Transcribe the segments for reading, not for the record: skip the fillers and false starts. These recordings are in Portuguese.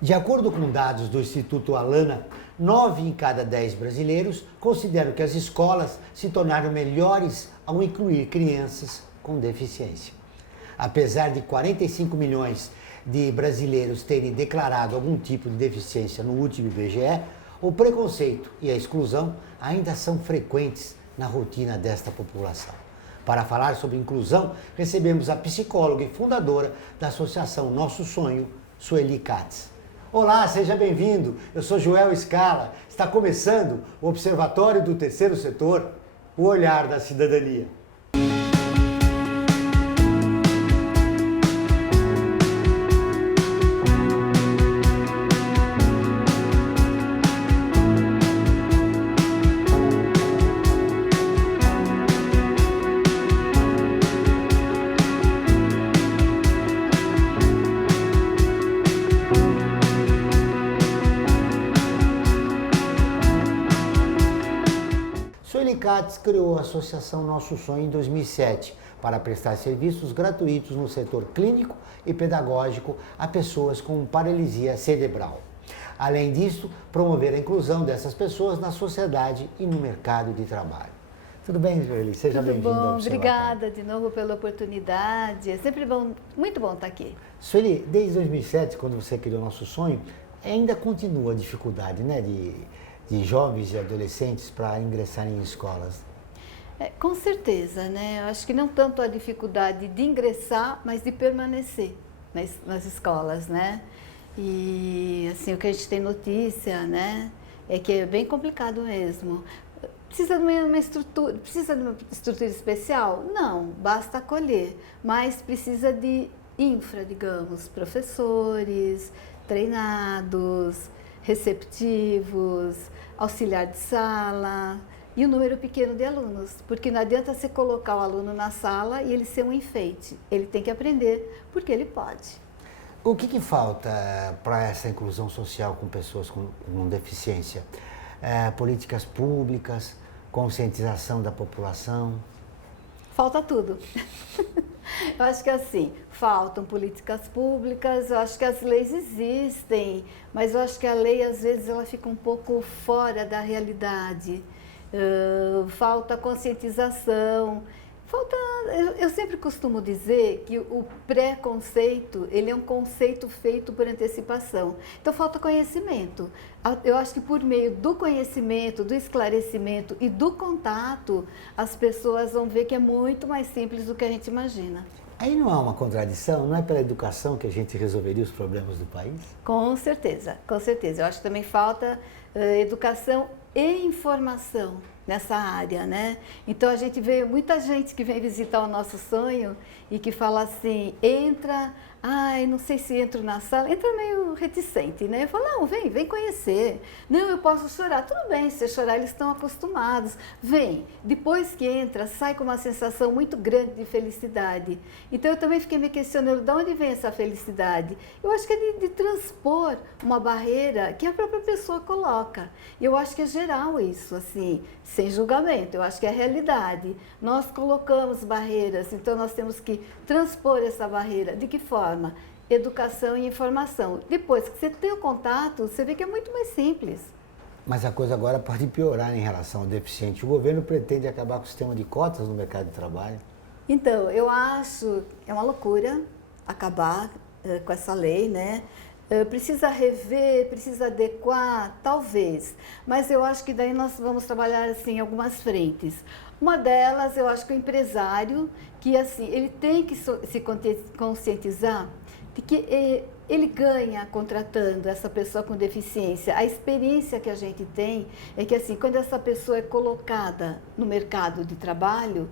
De acordo com dados do Instituto Alana, 9 em cada 10 brasileiros consideram que as escolas se tornaram melhores ao incluir crianças com deficiência. Apesar de 45 milhões de brasileiros terem declarado algum tipo de deficiência no último IBGE, o preconceito e a exclusão ainda são frequentes na rotina desta população. Para falar sobre inclusão, recebemos a psicóloga e fundadora da Associação Nosso Sonho, Sueli Katz. Olá, seja bem-vindo. Eu sou Joel Scala. Está começando o Observatório do Terceiro Setor, o olhar da cidadania. Sueli Katz criou a Associação Nosso Sonho em 2007 para prestar serviços gratuitos no setor clínico e pedagógico a pessoas com paralisia cerebral. Além disso, promover a inclusão dessas pessoas na sociedade e no mercado de trabalho. Tudo bem, Sueli? Seja bem-vinda ao Observatório. Obrigada de novo pela oportunidade. É sempre bom, muito bom estar aqui. Sueli, desde 2007, quando você criou Nosso Sonho, ainda continua a dificuldade, né, de jovens e adolescentes para ingressarem em escolas? Com certeza, né? Eu acho que não tanto a dificuldade de ingressar, mas de permanecer nas escolas, né? E assim, o que a gente tem notícia, né, é que é bem complicado mesmo. Precisa de uma estrutura especial? Não, basta acolher, mas precisa de digamos, professores treinados, receptivos, auxiliar de sala e um número pequeno de alunos, porque não adianta você colocar o aluno na sala e ele ser um enfeite, ele tem que aprender porque ele pode. O que falta para essa inclusão social com pessoas com deficiência? Políticas públicas, conscientização da população? Falta tudo. Eu acho que assim, faltam políticas públicas, eu acho que as leis existem, mas eu acho que a lei às vezes ela fica um pouco fora da realidade. Falta conscientização, eu sempre costumo dizer que o preconceito, ele é um conceito feito por antecipação. Então falta conhecimento. Eu acho que por meio do conhecimento, do esclarecimento e do contato, as pessoas vão ver que é muito mais simples do que a gente imagina. Aí não há uma contradição? Não é pela educação que a gente resolveria os problemas do país? Com certeza, com certeza. Eu acho que também falta educação e informação nessa área, né? Então a gente vê muita gente que vem visitar o Nosso Sonho e que fala assim, não sei se entro na sala, entra meio reticente, né? Eu falo, não, vem conhecer. Não, eu posso chorar. Tudo bem, se você chorar, eles estão acostumados. Vem. Depois que entra, sai com uma sensação muito grande de felicidade. Então eu também fiquei me questionando, de onde vem essa felicidade? Eu acho que é de transpor uma barreira que a própria pessoa coloca. E eu acho que é geral isso, assim, sem julgamento. Eu acho que é a realidade. Nós colocamos barreiras, então nós temos que transpor essa barreira. De que forma? Educação e informação. Depois que você tem o contato, você vê que é muito mais simples. Mas a coisa agora pode piorar em relação ao deficiente. O governo pretende acabar com o sistema de cotas no mercado de trabalho? Então, eu acho que é uma loucura acabar com essa lei, né? Precisa rever, precisa adequar, talvez. Mas eu acho que daí nós vamos trabalhar assim em algumas frentes. Uma delas, eu acho que o empresário, que assim, ele tem que se conscientizar de que ele ganha contratando essa pessoa com deficiência. A experiência que a gente tem é que assim, quando essa pessoa é colocada no mercado de trabalho,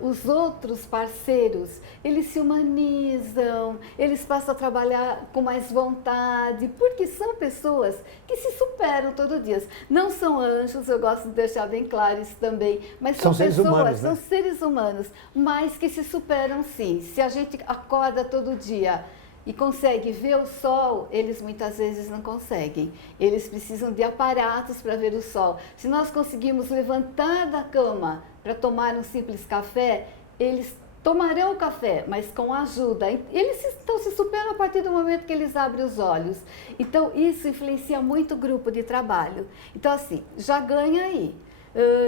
os outros parceiros, eles se humanizam, eles passam a trabalhar com mais vontade, porque são pessoas que se superam todo dia. Não são anjos, eu gosto de deixar bem claro isso também, mas são seres pessoas, humanos, né? são seres humanos, mas que se superam sim. Se a gente acorda todo dia e consegue ver o sol, eles muitas vezes não conseguem. Eles precisam de aparatos para ver o sol. Se nós conseguimos levantar da cama para tomar um simples café, eles tomarão o café, mas com ajuda. Eles então se superam a partir do momento que eles abrem os olhos. Então, isso influencia muito o grupo de trabalho. Então, assim, já ganha aí.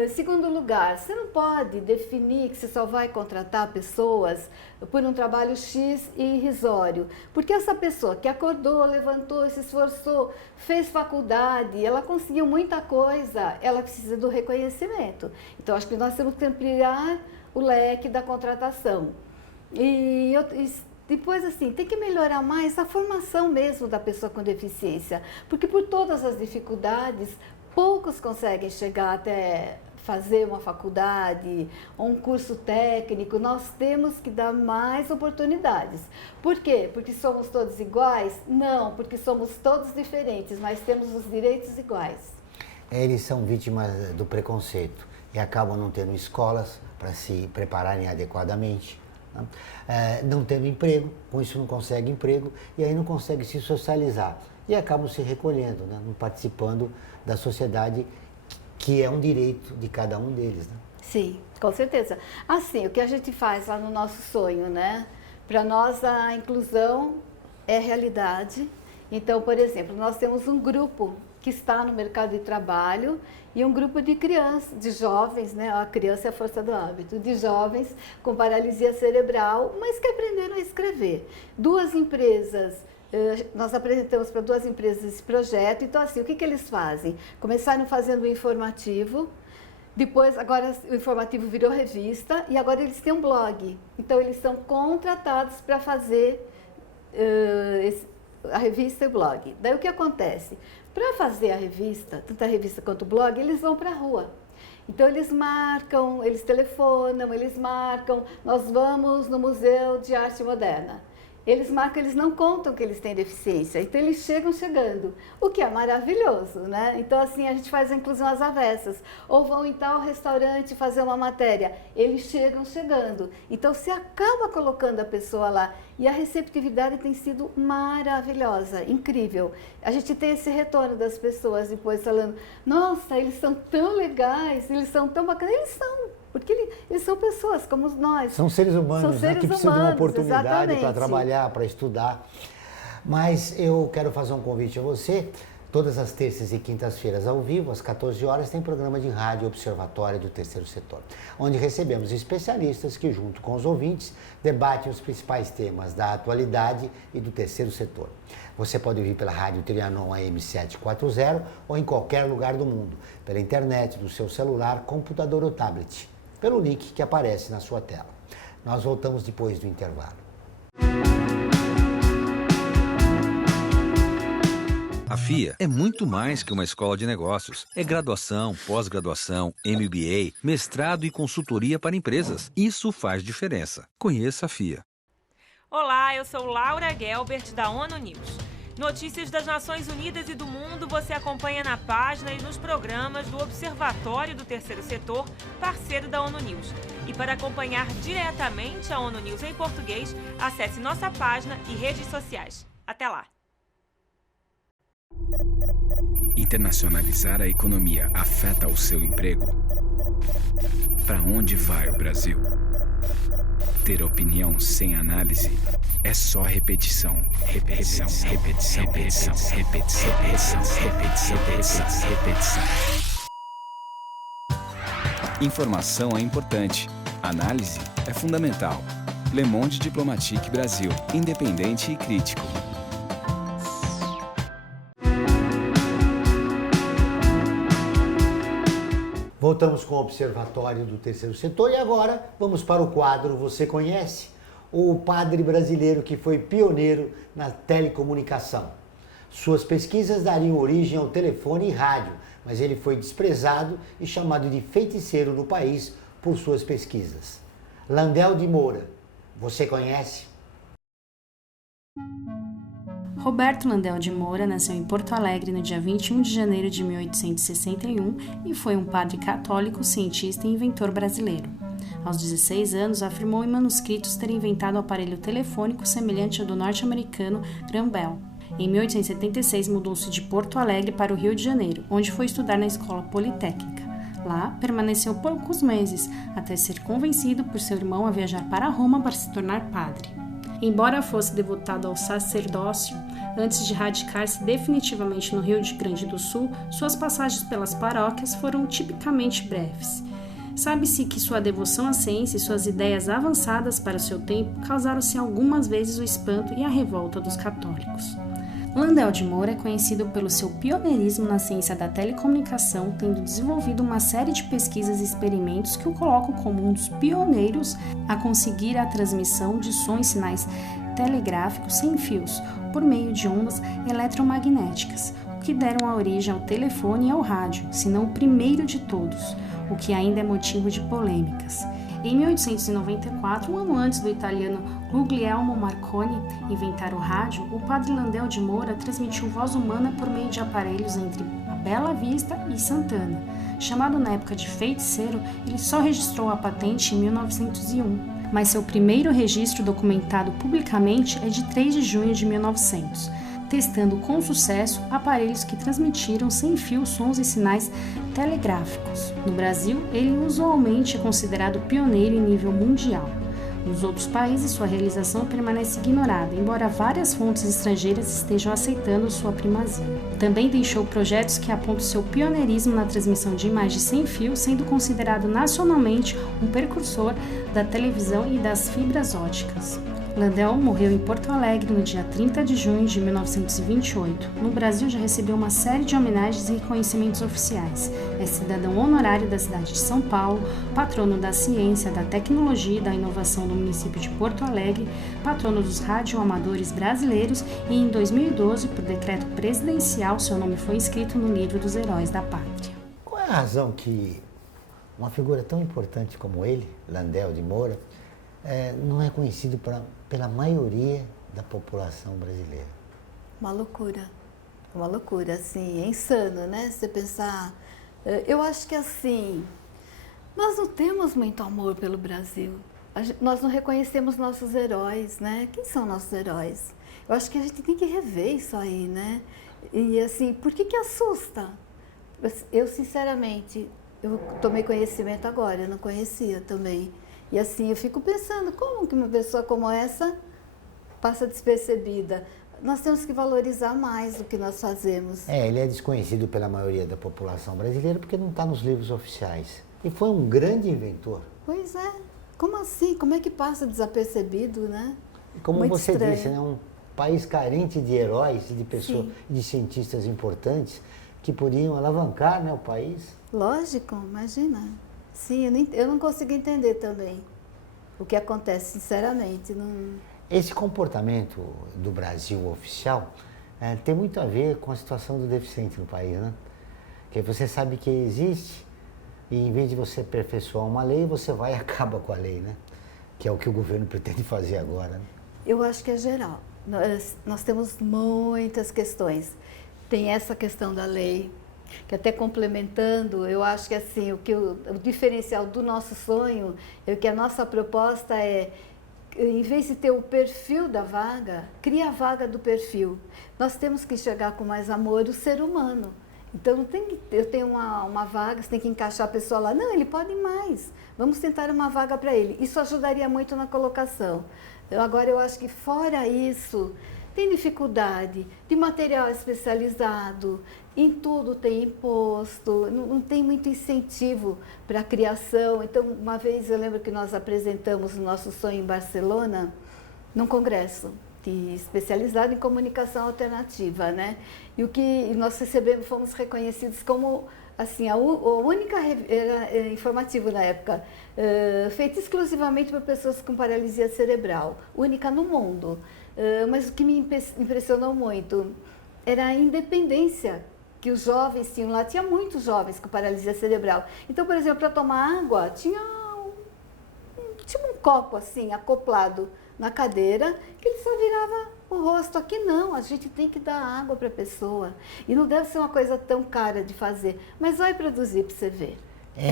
Segundo lugar, você não pode definir que você só vai contratar pessoas por um trabalho X e irrisório. Porque essa pessoa que acordou, levantou, se esforçou, fez faculdade, ela conseguiu muita coisa, ela precisa do reconhecimento. Então, acho que nós temos que ampliar o leque da contratação. E depois, assim, tem que melhorar mais a formação mesmo da pessoa com deficiência, porque por todas as dificuldades, poucos conseguem chegar até fazer uma faculdade ou um curso técnico. Nós temos que dar mais oportunidades. Por quê? Porque somos todos iguais? Não, porque somos todos diferentes, mas temos os direitos iguais. Eles são vítimas do preconceito e acabam não tendo escolas para se prepararem adequadamente, né? Não tendo emprego, com isso não consegue emprego e aí não consegue se socializar e acabam se recolhendo, né? Não participando da sociedade, que é um direito de cada um deles, né? Sim, com certeza. Assim, o que a gente faz lá no nosso sonho, né? Para nós a inclusão é realidade. Então, por exemplo, nós temos um grupo que está no mercado de trabalho e um grupo de crianças, de jovens, né? A criança é a força do hábito, de jovens com paralisia cerebral, mas que aprenderam a escrever. Duas empresas, nós apresentamos para 2 empresas esse projeto. Então, assim, o que eles fazem? Começaram fazendo um informativo, depois, agora o informativo virou revista e agora eles têm um blog. Então, eles são contratados para fazer a revista e o blog. Daí, o que acontece? Para fazer a revista, tanto a revista quanto o blog, eles vão para a rua. Então, eles marcam, eles telefonam, eles marcam, nós vamos no Museu de Arte Moderna. Eles marcam, eles não contam que eles têm deficiência, então eles chegando, o que é maravilhoso, né? Então, assim, a gente faz a inclusão às avessas. Ou vão em tal restaurante fazer uma matéria, eles chegando. Então, se acaba colocando a pessoa lá e a receptividade tem sido maravilhosa, incrível. A gente tem esse retorno das pessoas depois falando, nossa, eles são tão legais, eles são tão bacanas, eles são. Porque eles são pessoas como nós. São seres humanos, né, que precisam de uma oportunidade para trabalhar, para estudar. Mas eu quero fazer um convite a você. Todas as terças e quintas-feiras ao vivo, às 14 horas, tem programa de rádio Observatório do Terceiro Setor, onde recebemos especialistas que, junto com os ouvintes, debatem os principais temas da atualidade e do terceiro setor. Você pode ouvir pela Rádio Trianon AM 740 ou em qualquer lugar do mundo, pela internet, do seu celular, computador ou tablet, pelo link que aparece na sua tela. Nós voltamos depois do intervalo. A FIA é muito mais que uma escola de negócios. É graduação, pós-graduação, MBA, mestrado e consultoria para empresas. Isso faz diferença. Conheça a FIA. Olá, eu sou Laura Gelbert, da ONU News. Notícias das Nações Unidas e do mundo você acompanha na página e nos programas do Observatório do Terceiro Setor, parceiro da ONU News. E para acompanhar diretamente a ONU News em português, acesse nossa página e redes sociais. Até lá! Internacionalizar a economia afeta o seu emprego? Para onde vai o Brasil? Ter opinião sem análise é só repetição. Repetição, repetição, repetição, repetição, repetição, repetição, repetição, repetição. Informação é importante. Análise é fundamental. Le Monde Diplomatique Brasil. Independente e crítico. Voltamos com o Observatório do Terceiro Setor e agora vamos para o quadro Você Conhece? O padre brasileiro que foi pioneiro na telecomunicação. Suas pesquisas dariam origem ao telefone e rádio, mas ele foi desprezado e chamado de feiticeiro no país por suas pesquisas. Landel de Moura, você conhece? Roberto Landel de Moura nasceu em Porto Alegre no dia 21 de janeiro de 1861 e foi um padre católico, cientista e inventor brasileiro. Aos 16 anos, afirmou em manuscritos ter inventado o aparelho telefônico semelhante ao do norte-americano Graham Bell. Em 1876, mudou-se de Porto Alegre para o Rio de Janeiro, onde foi estudar na Escola Politécnica. Lá, permaneceu poucos meses, até ser convencido por seu irmão a viajar para Roma para se tornar padre. Embora fosse devotado ao sacerdócio, antes de radicar-se definitivamente no Rio Grande do Sul, suas passagens pelas paróquias foram tipicamente breves. Sabe-se que sua devoção à ciência e suas ideias avançadas para o seu tempo causaram-se algumas vezes o espanto e a revolta dos católicos. Landel de Moura é conhecido pelo seu pioneirismo na ciência da telecomunicação, tendo desenvolvido uma série de pesquisas e experimentos que o colocam como um dos pioneiros a conseguir a transmissão de sons e sinais telegráficos sem fios, por meio de ondas eletromagnéticas, o que deram a origem ao telefone e ao rádio, se não o primeiro de todos, o que ainda é motivo de polêmicas. Em 1894, um ano antes do italiano Guglielmo Marconi inventar o rádio, o padre Landel de Moura transmitiu voz humana por meio de aparelhos entre a Bela Vista e Santana. Chamado na época de feiticeiro, ele só registrou a patente em 1901, mas seu primeiro registro documentado publicamente é de 3 de junho de 1900. Testando com sucesso aparelhos que transmitiram sem fio sons e sinais telegráficos. No Brasil, ele usualmente é considerado pioneiro em nível mundial. Nos outros países, sua realização permanece ignorada, embora várias fontes estrangeiras estejam aceitando sua primazia. Também deixou projetos que apontam seu pioneirismo na transmissão de imagens sem fio, sendo considerado nacionalmente um precursor da televisão e das fibras óticas. Landel morreu em Porto Alegre no dia 30 de junho de 1928. No Brasil já recebeu uma série de homenagens e reconhecimentos oficiais. É cidadão honorário da cidade de São Paulo, patrono da ciência, da tecnologia e da inovação do município de Porto Alegre, patrono dos radioamadores brasileiros e em 2012, por decreto presidencial, seu nome foi inscrito no livro dos heróis da pátria. Qual é a razão que uma figura tão importante como ele, Landel de Moura, não é conhecido pela maioria da população brasileira? Uma loucura, assim, é insano, né? Você pensar, eu acho que assim, nós não temos muito amor pelo Brasil, nós não reconhecemos nossos heróis, né? Quem são nossos heróis? Eu acho que a gente tem que rever isso aí, né? E assim, por que assusta? Eu, sinceramente, eu tomei conhecimento agora, eu não conhecia também. E assim, eu fico pensando, como que uma pessoa como essa passa despercebida? Nós temos que valorizar mais o que nós fazemos. Ele é desconhecido pela maioria da população brasileira porque não está nos livros oficiais. E foi um grande inventor. Pois é. Como assim? Como é que passa desapercebido, né? E como muito você estranho. disse, né? Um país carente de heróis, de pessoas, de cientistas importantes que podiam alavancar, né, o país. Lógico, imagina. Sim, eu não consigo entender também o que acontece, sinceramente. Não... Esse comportamento do Brasil oficial tem muito a ver com a situação do deficiente no país, né? Que você sabe que existe e em vez de você aperfeiçoar uma lei, você vai e acaba com a lei, né? Que é o que o governo pretende fazer agora, né? Eu acho que é geral. Nós temos muitas questões. Tem essa questão da lei, que até complementando, eu acho que assim, o diferencial do nosso sonho, é que a nossa proposta é, em vez de ter o perfil da vaga, cria a vaga do perfil. Nós temos que enxergar com mais amor o ser humano. Então, não tem que, eu tenho uma vaga, você tem que encaixar a pessoa lá. Não, ele pode ir mais. Vamos tentar uma vaga para ele. Isso ajudaria muito na colocação. Agora, eu acho que fora isso, tem dificuldade de material especializado, em tudo tem imposto, não tem muito incentivo para a criação. Então, uma vez eu lembro que nós apresentamos o nosso sonho em Barcelona, num congresso especializado em comunicação alternativa, né? E o que nós recebemos, fomos reconhecidos como assim, a única informativo na época, feita exclusivamente por pessoas com paralisia cerebral, única no mundo. Mas o que me impressionou muito era a independência que os jovens tinham lá. Tinha muitos jovens com paralisia cerebral. Então, por exemplo, para tomar água, tinha um copo assim, acoplado na cadeira, que ele só virava o rosto. Aqui não, a gente tem que dar água para a pessoa. E não deve ser uma coisa tão cara de fazer, mas vai produzir para você ver.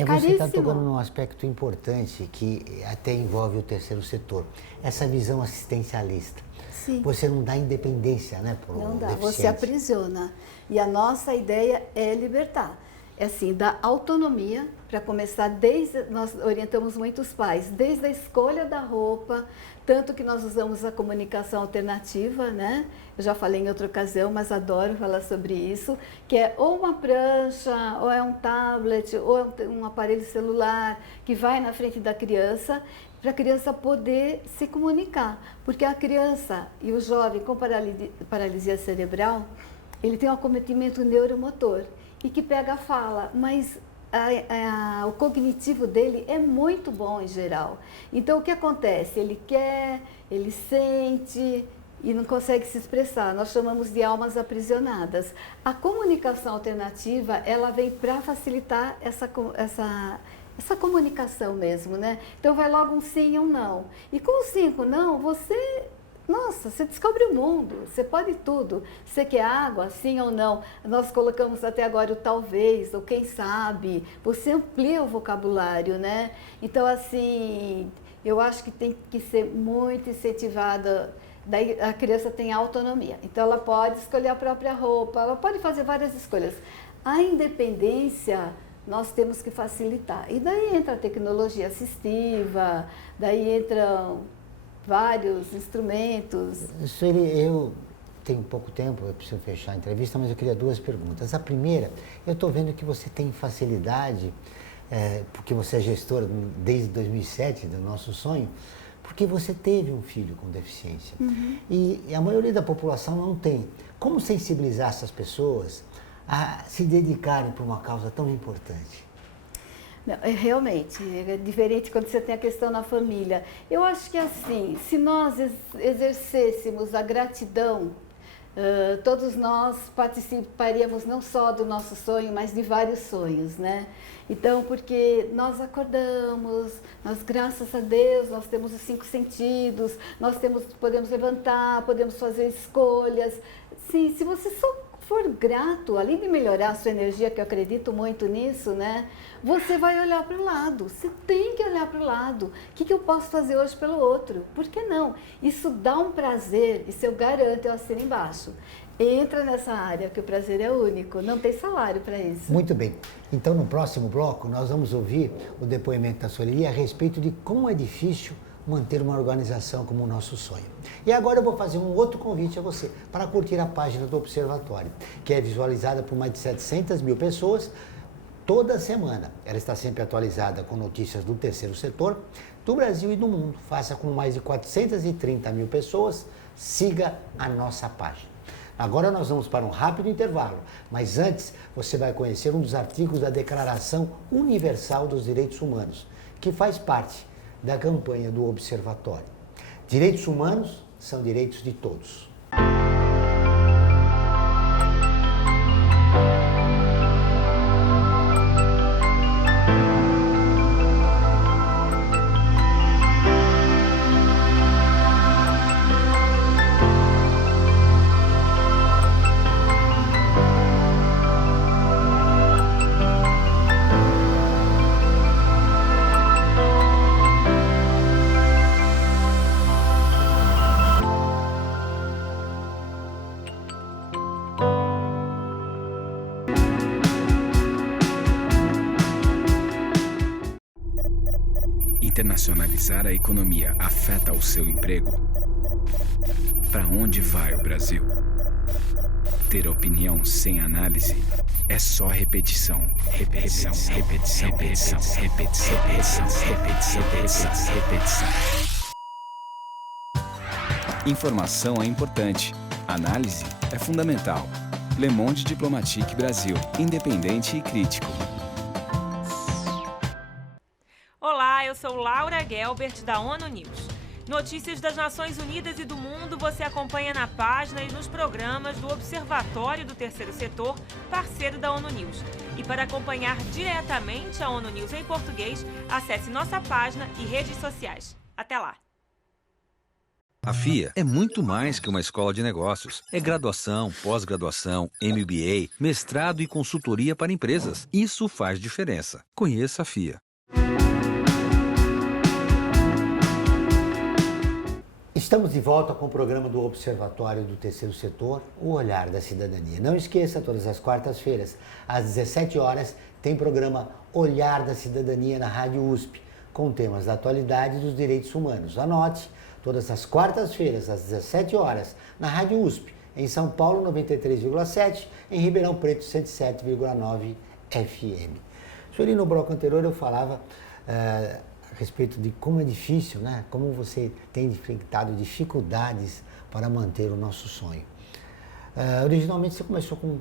Você está tocando num aspecto importante que até envolve o terceiro setor, essa visão assistencialista. Sim. Você não dá independência, né, para o Não dá, deficiente. você aprisiona. E a nossa ideia é libertar. é assim, dar autonomia para começar nós orientamos muitos pais, desde a escolha da roupa, tanto que nós usamos a comunicação alternativa, né? Eu já falei em outra ocasião, mas adoro falar sobre isso, que é ou uma prancha, ou é um tablet, ou é um aparelho celular que vai na frente da criança, para a criança poder se comunicar. Porque a criança e o jovem com paralisia cerebral, ele tem um acometimento neuromotor e que pega a fala, mas o cognitivo dele é muito bom em geral. Então o que acontece? Ele quer, ele sente e não consegue se expressar. Nós chamamos de almas aprisionadas. A comunicação alternativa, ela vem para facilitar essa comunicação mesmo, né? Então vai logo um sim e um não. E com o sim e o não, você descobre o mundo, você pode tudo. Você quer água, sim ou não? Nós colocamos até agora o talvez, ou quem sabe. Você amplia o vocabulário, né? Então, assim, eu acho que tem que ser muito incentivada. Daí a criança tem autonomia. Então, ela pode escolher a própria roupa, ela pode fazer várias escolhas. A independência, nós temos que facilitar. E daí entra a tecnologia assistiva, daí entram vários instrumentos. Eu tenho pouco tempo, eu preciso fechar a entrevista, mas eu queria 2 perguntas. A primeira, eu estou vendo que você tem facilidade, porque você é gestora desde 2007 do Nosso Sonho, porque você teve um filho com deficiência. Uhum. E a maioria da população não tem. Como sensibilizar essas pessoas a se dedicarem para uma causa tão importante? Não, realmente, é diferente quando você tem a questão na família. Eu acho que assim, se nós exercêssemos a gratidão, todos nós participaríamos não só do nosso sonho, mas de vários sonhos, né? Então, porque nós acordamos, nós, graças a Deus, nós temos os 5 sentidos, podemos levantar, podemos fazer escolhas. Sim, se você só for grato, além de melhorar a sua energia, que eu acredito muito nisso, né? Você vai olhar para o lado, você tem que olhar para o lado. O que eu posso fazer hoje pelo outro? Por que não? Isso dá um prazer, isso eu garanto, eu assino embaixo. Entra nessa área, que o prazer é único, não tem salário para isso. Muito bem. Então, no próximo bloco, nós vamos ouvir o depoimento da Sueli a respeito de como é difícil manter uma organização como o Nosso Sonho. E agora eu vou fazer um outro convite a você para curtir a página do Observatório, que é visualizada por mais de 700 mil pessoas toda semana. Ela está sempre atualizada com notícias do terceiro setor, do Brasil e do mundo. Faça com mais de 430 mil pessoas, siga a nossa página. Agora nós vamos para um rápido intervalo, mas antes você vai conhecer um dos artigos da Declaração Universal dos Direitos Humanos, que faz parte da campanha do Observatório. Direitos humanos são direitos de todos. Internacionalizar a economia afeta o seu emprego? Para onde vai o Brasil? Ter opinião sem análise é só repetição, repetição, repetição, repetição, repetição, repetição, repetição, repetição, repetição. Informação é importante, análise é fundamental. Le Monde Diplomatique Brasil, independente e crítico. Olá, eu sou Laura Gelbert, da ONU News. Notícias das Nações Unidas e do mundo você acompanha na página e nos programas do Observatório do Terceiro Setor, parceiro da ONU News. E para acompanhar diretamente a ONU News em português, acesse nossa página e redes sociais. Até lá! A FIA é muito mais que uma escola de negócios. É graduação, pós-graduação, MBA, mestrado e consultoria para empresas. Isso faz diferença. Conheça a FIA. Estamos de volta com o programa do Observatório do Terceiro Setor, o Olhar da Cidadania. Não esqueça, todas as quartas-feiras, às 17 horas, tem programa Olhar da Cidadania na Rádio USP, com temas da atualidade e dos direitos humanos. Anote, todas as quartas-feiras, às 17 horas, na Rádio USP, em São Paulo, 93,7, em Ribeirão Preto, 107,9 FM. Senhor, no bloco anterior eu falava a respeito de como é difícil, né? Como você tem enfrentado dificuldades para manter o nosso sonho. Originalmente você começou com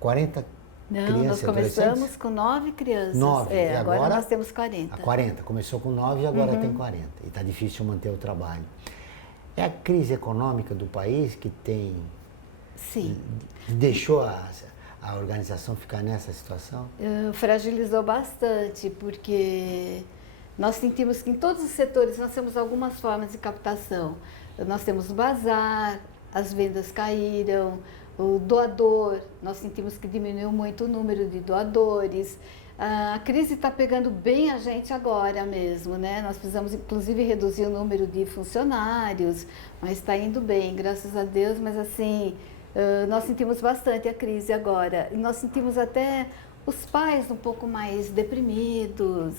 40 crianças, nós começamos com 9 crianças. 9, e agora nós temos 40. 40, começou com 9 e agora tem 40. E está difícil manter o trabalho. É a crise econômica do país que tem... Sim. Deixou a organização ficar nessa situação? Fragilizou bastante, porque nós sentimos que em todos os setores nós temos algumas formas de captação. Nós temos o bazar, as vendas caíram, o doador, nós sentimos que diminuiu muito o número de doadores. A crise está pegando bem a gente agora mesmo, né? Nós precisamos, inclusive, reduzir o número de funcionários, mas está indo bem, graças a Deus. Mas, assim, nós sentimos bastante a crise agora. E nós sentimos até os pais um pouco mais deprimidos.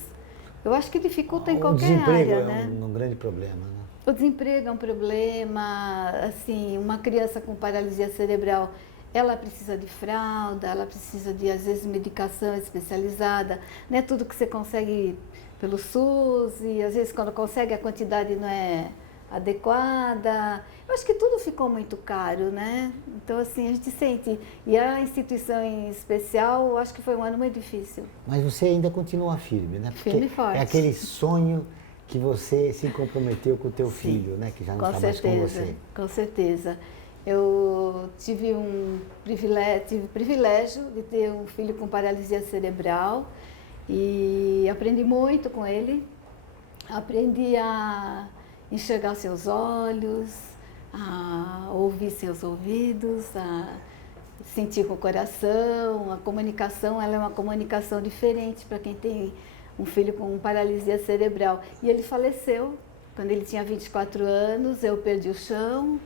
Eu acho que dificulta em qualquer área, né? O desemprego é um grande problema, né? O desemprego é um problema, assim, uma criança com paralisia cerebral, ela precisa de fralda, ela precisa de, às vezes, medicação especializada, não é tudo que você consegue pelo SUS, e às vezes quando consegue a quantidade não é adequada. Eu acho que tudo ficou muito caro, né? Então, assim, a gente sente, e a instituição em especial, eu acho que foi um ano muito difícil. Mas você ainda continua firme, né? Porque firme e forte. É aquele sonho que você se comprometeu com o teu filho, né? Que já não está mais com você. Com certeza. Eu tive privilégio de ter um filho com paralisia cerebral e aprendi muito com ele. Aprendi a enxergar seus olhos, a ouvir seus ouvidos, a sentir com o coração. A comunicação, ela é uma comunicação diferente para quem tem um filho com paralisia cerebral. E ele faleceu quando ele tinha 24 anos, eu perdi o chão,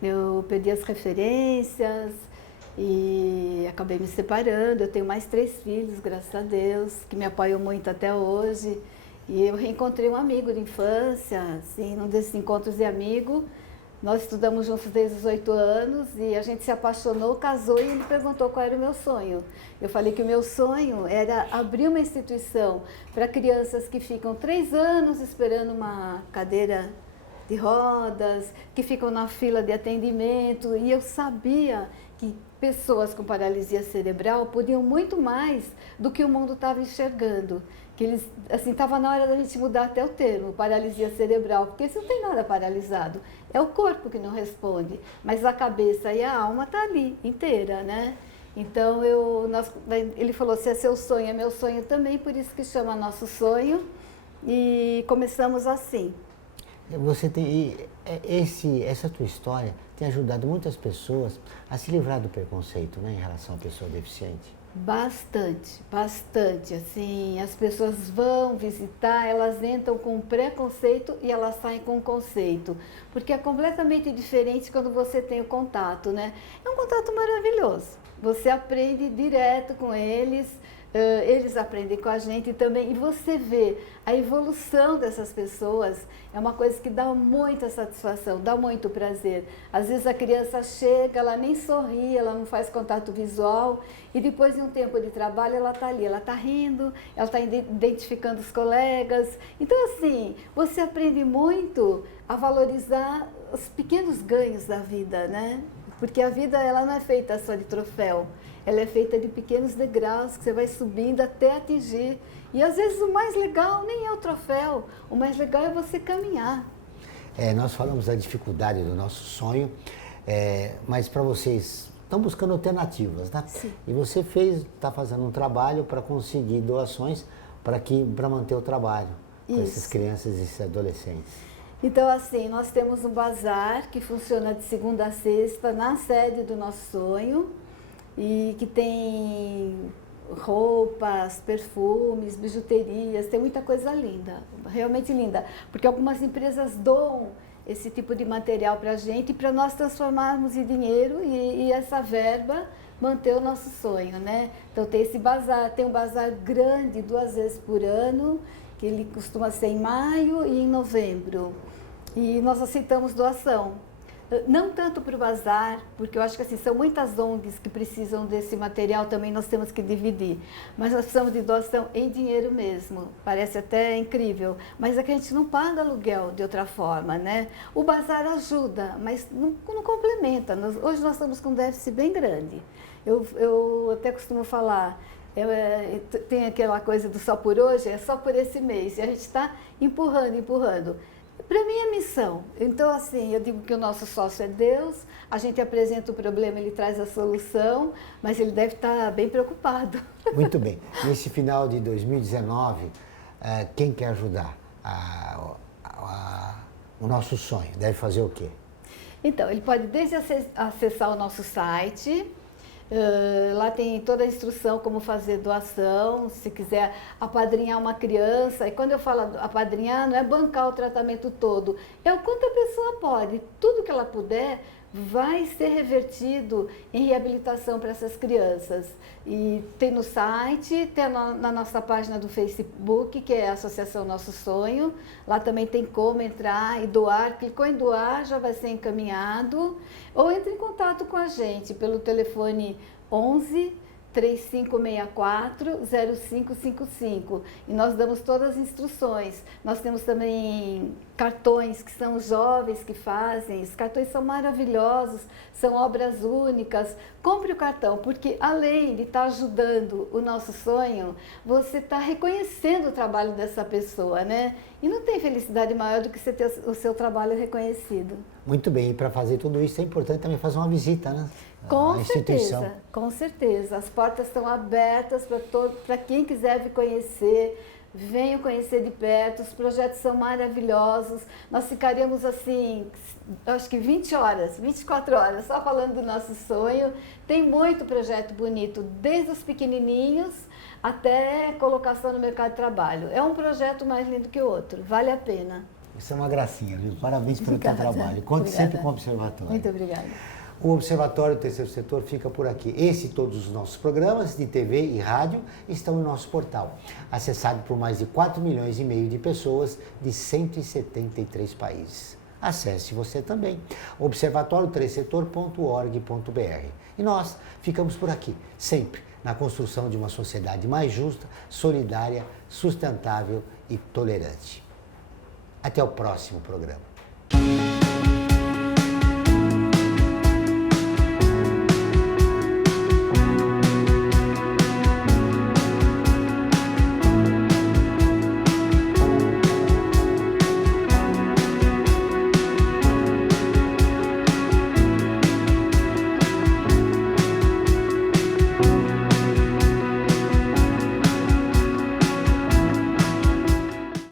eu perdi as referências e acabei me separando. Eu tenho mais 3 filhos, graças a Deus, que me apoiam muito até hoje. E eu reencontrei um amigo de infância, assim, num desses encontros de amigo. Nós estudamos juntos desde os 8 anos e a gente se apaixonou, casou e ele perguntou qual era o meu sonho. Eu falei que o meu sonho era abrir uma instituição para crianças que ficam 3 anos esperando uma cadeira de rodas, que ficam na fila de atendimento, e eu sabia que pessoas com paralisia cerebral podiam muito mais do que o mundo estava enxergando. Que eles, assim, estava na hora da gente mudar até o termo, paralisia cerebral, porque isso não tem nada paralisado, é o corpo que não responde, mas a cabeça e a alma tá ali, inteira, né? Então, ele falou, se é seu sonho, é meu sonho também, por isso que chama Nosso Sonho, e começamos assim. Você tem, essa tua história tem ajudado muitas pessoas a se livrar do preconceito, né, em relação à pessoa deficiente? Bastante, bastante. Assim, as pessoas vão visitar, elas entram com preconceito e elas saem com conceito, porque é completamente diferente quando você tem o contato, né? É um contato maravilhoso. Você aprende direto com eles. Eles aprendem com a gente também, e você vê a evolução dessas pessoas, é uma coisa que dá muita satisfação, dá muito prazer. Às vezes a criança chega, ela nem sorri, ela não faz contato visual, e depois de um tempo de trabalho ela está ali, ela está rindo, ela está identificando os colegas. Então, assim, você aprende muito a valorizar os pequenos ganhos da vida, né? Porque a vida, ela não é feita só de troféu. Ela é feita de pequenos degraus que você vai subindo até atingir. E às vezes o mais legal nem é o troféu, o mais legal é você caminhar. Nós falamos da dificuldade do nosso sonho, mas para vocês, estão buscando alternativas, né? Sim. E você está fazendo um trabalho para conseguir doações para manter o trabalho com essas crianças e esses adolescentes. Então, assim, nós temos um bazar que funciona de segunda a sexta na sede do Nosso Sonho, e que tem roupas, perfumes, bijuterias, tem muita coisa linda, realmente linda, porque algumas empresas doam esse tipo de material para a gente, para nós transformarmos em dinheiro e essa verba manter o nosso sonho, né? Então tem esse bazar, tem um bazar grande 2 vezes por ano, que ele costuma ser em maio e em novembro. E nós aceitamos doação. Não tanto para o bazar, porque eu acho que assim, são muitas ONGs que precisam desse material, também nós temos que dividir. Mas nós precisamos de doação em dinheiro mesmo, parece até incrível. Mas é que a gente não paga aluguel de outra forma, né? O bazar ajuda, mas não complementa. Hoje nós estamos com um déficit bem grande. Eu até costumo falar, tem aquela coisa do só por hoje, é só por esse mês. E a gente está empurrando. Para mim é missão. Então, assim, eu digo que o nosso sócio é Deus, a gente apresenta o problema, ele traz a solução, mas ele deve estar bem preocupado. Muito bem. Nesse final de 2019, quem quer ajudar o nosso sonho deve fazer o quê? Então, ele pode desde acessar o nosso site. Lá tem toda a instrução como fazer doação, se quiser apadrinhar uma criança. E quando eu falo apadrinhar, não é bancar o tratamento todo, é o quanto a pessoa pode. Tudo que ela puder vai ser revertido em reabilitação para essas crianças. E tem no site, tem na nossa página do Facebook, que é a Associação Nosso Sonho. Lá também tem como entrar e doar. Clicou em doar, já vai ser encaminhado. Ou entre em contato com a gente pelo telefone 11 3564 0555 e nós damos todas as instruções. Nós temos também cartões que são os jovens que fazem, os cartões são maravilhosos, são obras únicas. Compre o cartão, porque além de estar ajudando o nosso sonho, você está reconhecendo o trabalho dessa pessoa, né? E não tem felicidade maior do que você ter o seu trabalho reconhecido. Muito bem, e para fazer tudo isso é importante também fazer uma visita, né? Com certeza, com certeza. As portas estão abertas para quem quiser vir conhecer. Venham conhecer de perto, os projetos são maravilhosos. Nós ficaríamos assim, acho que 20 horas, 24 horas, só falando do nosso sonho. Tem muito projeto bonito, desde os pequenininhos até colocação no mercado de trabalho. É um projeto mais lindo que o outro, vale a pena. Isso é uma gracinha, viu? Parabéns pelo teu trabalho. Conte sempre com o Observatório. Muito obrigada. O Observatório do Terceiro Setor fica por aqui. Esse e todos os nossos programas de TV e rádio estão no nosso portal, acessado por mais de 4,5 milhões de pessoas de 173 países. Acesse você também, observatorioterceirsetor.org.br. E nós ficamos por aqui, sempre na construção de uma sociedade mais justa, solidária, sustentável e tolerante. Até o próximo programa.